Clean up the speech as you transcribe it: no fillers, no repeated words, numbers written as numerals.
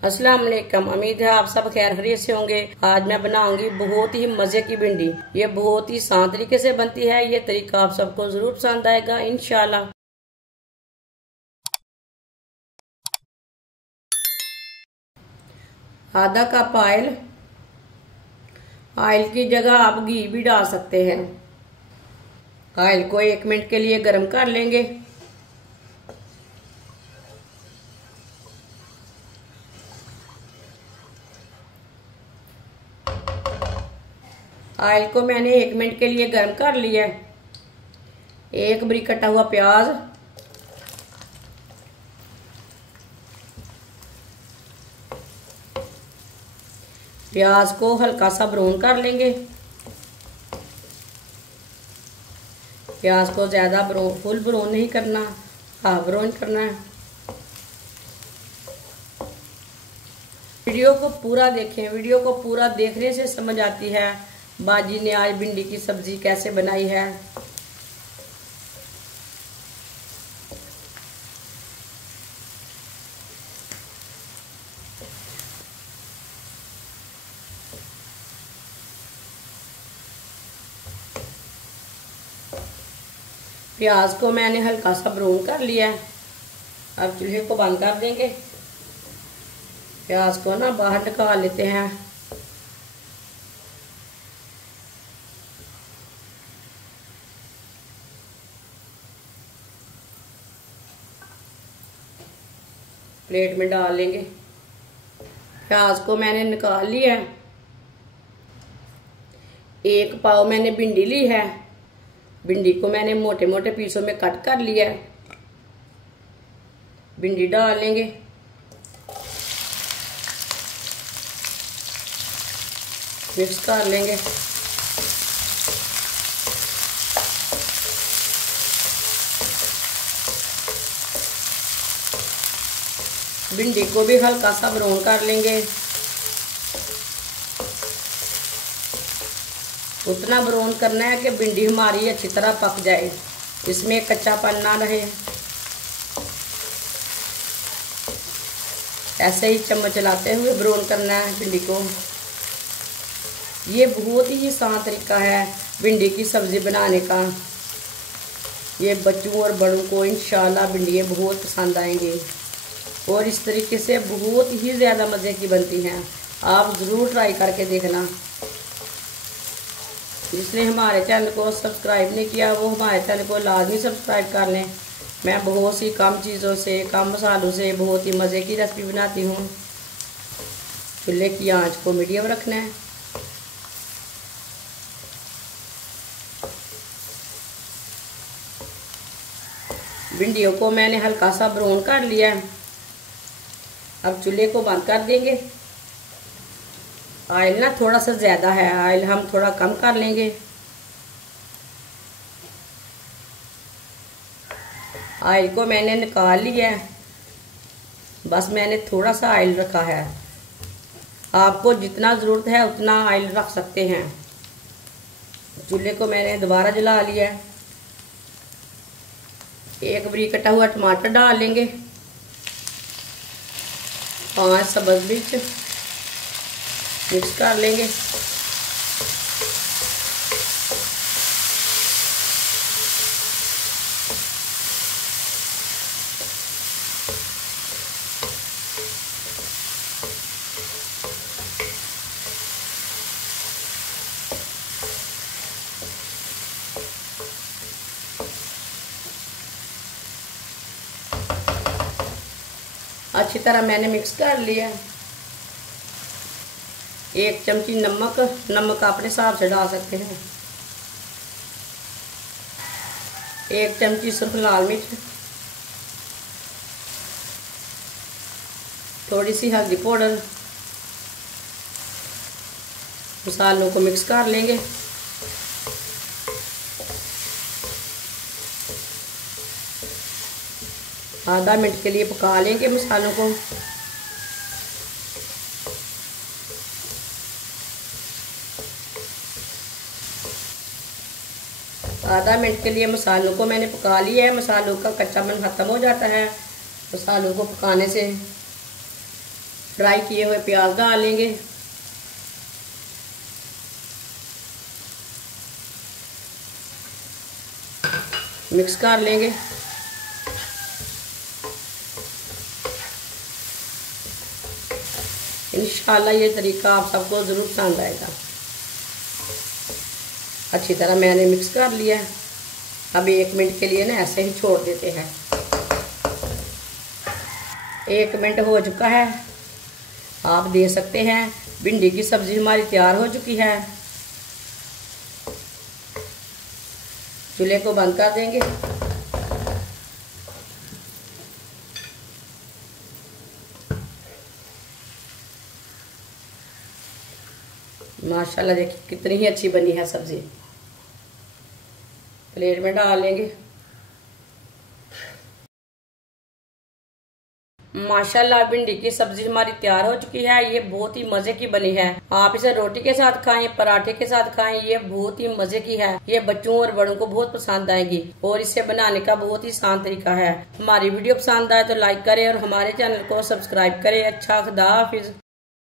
अस्सलाम वालेकुम। उम्मीद है आप सब खैर खैरियत से होंगे। आज मैं बनाऊंगी बहुत ही मजे की भिंडी। ये बहुत ही आसान तरीके से बनती है। ये तरीका आप सबको जरूर पसंद आएगा इंशाल्लाह। आधा कप ऑयल। ऑयल की जगह आप घी भी डाल सकते हैं। ऑयल को 1 मिनट के लिए गर्म कर लेंगे। ऑयल को मैंने 1 मिनट के लिए गर्म कर लिया। एक बारीक कटा हुआ प्याज, प्याज को हल्का सा ब्राउन कर लेंगे। प्याज को ज्यादा फुल ब्राउन नहीं करना, हाफ ब्राउन करना है। वीडियो को पूरा देखें। वीडियो को पूरा देखने से समझ आती है बाजी ने आज भिंडी की सब्जी कैसे बनाई है। प्याज को मैंने हल्का सा ब्राउन कर लिया है। अब चूल्हे को बंद कर देंगे। प्याज को ना बाहर निकाल लेते हैं। प्लेट में डाल लेंगे। प्याज को मैंने निकाल लिया है। 1 पाव मैंने भिंडी ली है। भिंडी को मैंने मोटे मोटे पीसों में कट कर लिया है। भिंडी डाल लेंगे। मिक्स कर लेंगे। भिंडी को भी हल्का सा ब्राउन कर लेंगे। उतना ब्राउन करना है कि भिंडी हमारी अच्छी तरह पक जाए, इसमें कच्चापन ना रहे। ऐसे ही चम्मच चलाते हुए ब्राउन करना है भिंडी को। ये बहुत ही आसान तरीका है भिंडी की सब्जी बनाने का। ये बच्चों और बड़ों को इंशाल्लाह भिंडियाँ बहुत पसंद आएंगी और इस तरीके से बहुत ही ज़्यादा मज़े की बनती हैं। आप ज़रूर ट्राई करके देखना। जिसने हमारे चैनल को सब्सक्राइब नहीं किया वो हमारे चैनल को लाजमी सब्सक्राइब कर लें। मैं बहुत सी कम चीज़ों से, कम मसालों से बहुत ही मज़े की रेसिपी बनाती हूँ। चूल्हे की आंच को मीडियम रखना है। भिंडियों को मैंने हल्का सा ब्राउन कर लिया है। अब चूल्हे को बंद कर देंगे। ऑयल ना थोड़ा सा ज़्यादा है, ऑयल हम थोड़ा कम कर लेंगे। ऑयल को मैंने निकाल लिया है। बस मैंने थोड़ा सा ऑयल रखा है। आपको जितना ज़रूरत है उतना ऑयल रख सकते हैं। चूल्हे को मैंने दोबारा जला लिया है। एक बारीक कटा हुआ टमाटर डाल लेंगे। 5 सब्ज़ मिर्च मिक्स कर लेंगे। अच्छी तरह मैंने मिक्स कर लिया। 1 चमची नमक अपने हिसाब से डाल सकते हैं। 1 चमची सिर्फ लाल मिर्च, थोड़ी सी हल्दी पाउडर। मसालों को मिक्स कर लेंगे। आधा मिनट के लिए पका लेंगे मसालों को। आधा मिनट के लिए मसालों को मैंने पका लिया है। मसालों का कच्चापन ख़त्म हो जाता है मसालों को पकाने से। फ्राई किए हुए प्याज डाल लेंगे। मिक्स कर लेंगे। इंशाल्लाह ये तरीका आप सबको ज़रूर पसंद आएगा। अच्छी तरह मैंने मिक्स कर लिया है। अब 1 मिनट के लिए ना ऐसे ही छोड़ देते हैं। 1 मिनट हो चुका है, आप दे सकते हैं। भिंडी की सब्ज़ी हमारी तैयार हो चुकी है। चूल्हे को बंद कर देंगे। माशाल्लाह देखिए कितनी ही अच्छी बनी है सब्ज़ी। प्लेट में डाल लेंगे। माशाल्लाह भिंडी की सब्जी हमारी तैयार हो चुकी है। ये बहुत ही मजे की बनी है। आप इसे रोटी के साथ खाएं, पराठे के साथ खाएं, ये बहुत ही मजे की है। ये बच्चों और बड़ों को बहुत पसंद आएगी और इसे बनाने का बहुत ही आसान तरीका है। हमारी वीडियो पसंद आए तो लाइक करें और हमारे चैनल को सब्सक्राइब करें। अच्छा, खुदा हाफिज।